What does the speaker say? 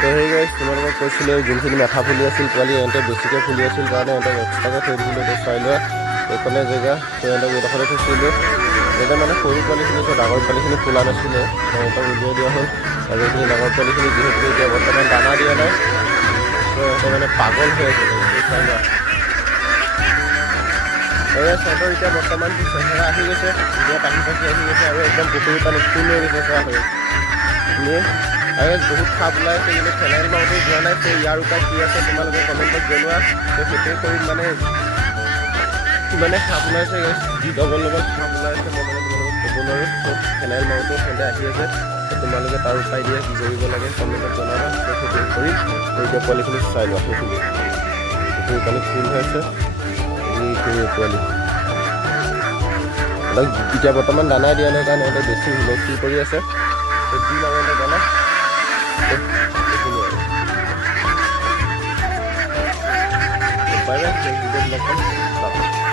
তো সেই গাইজ তোমালোকক কৈছিলোঁ যোনখিনি মাথা ফুলি আছিল পোৱালি ইহঁতে বেছিকৈ ফুলি আছিল কাৰণে ইহঁতক এক্সট্ৰাকৈ থৈ দিছিলোঁ। তো চাই লোৱা এইখনে জেগা, তো ইহঁতক এইডোখৰতে থৈছিলোঁ। এতিয়া মানে সৰু পোৱালিখিনি তো ডাঙৰ পোৱালিখিনি ফুলা নাছিলে, সিহঁতক উলিয়াই দিয়া হ'ল। আৰু এইখিনি ডাঙৰ পোৱালিখিনি যিহেতু এতিয়া বৰ্তমান দানা দিয়া নাই, তো সিহঁতে মানে পাগল হৈ আছে। চাই লোৱা সিহঁতৰ এতিয়া বৰ্তমান চেহেৰা আহি গৈছে, ইয়াত আহি গৈছে আৰু একদম পুখুৰী পানী ফুল হৈ গৈছে চোৱা হৈ আৰু বহুত সাপ ওলাইছে, কিন্তু ফেনাইল মাৰোঁতেও যোৱা নাই। তো ইয়াৰ উপায় কি আছে তোমালোকে কমেণ্টত জনোৱা। তো সেইটোৱে কৰিম, মানে সাপ ওলাইছে যি ডবল সাপ ওলাইছে মই মানে তোমালোকক ক'ব নোৱাৰোঁ। তো ফেনাইল মাৰোঁতেও সিহঁতে আহি আছে, তো তোমালোকে তাৰ উপায় দিয়ে কি কৰিব লাগে কমেণ্টত জনাবা। তো সেইটো কৰিম। তো এতিয়া পোৱালিখিনি চাই লোৱা, সেইখিনি পুখুৰী পানী ফুল হৈ আছে। এইখিনি পোৱালি এতিয়া বৰ্তমান দানাই দিয়া নাই কাৰণে সিহঁতে বেছি হুলস্থুল কৰি আছে। তো দিম আৰু সিহঁতে দানা এইখিনি আৰু বাই বাই, নেক্সট ভিডিঅ'ত লগ পাম।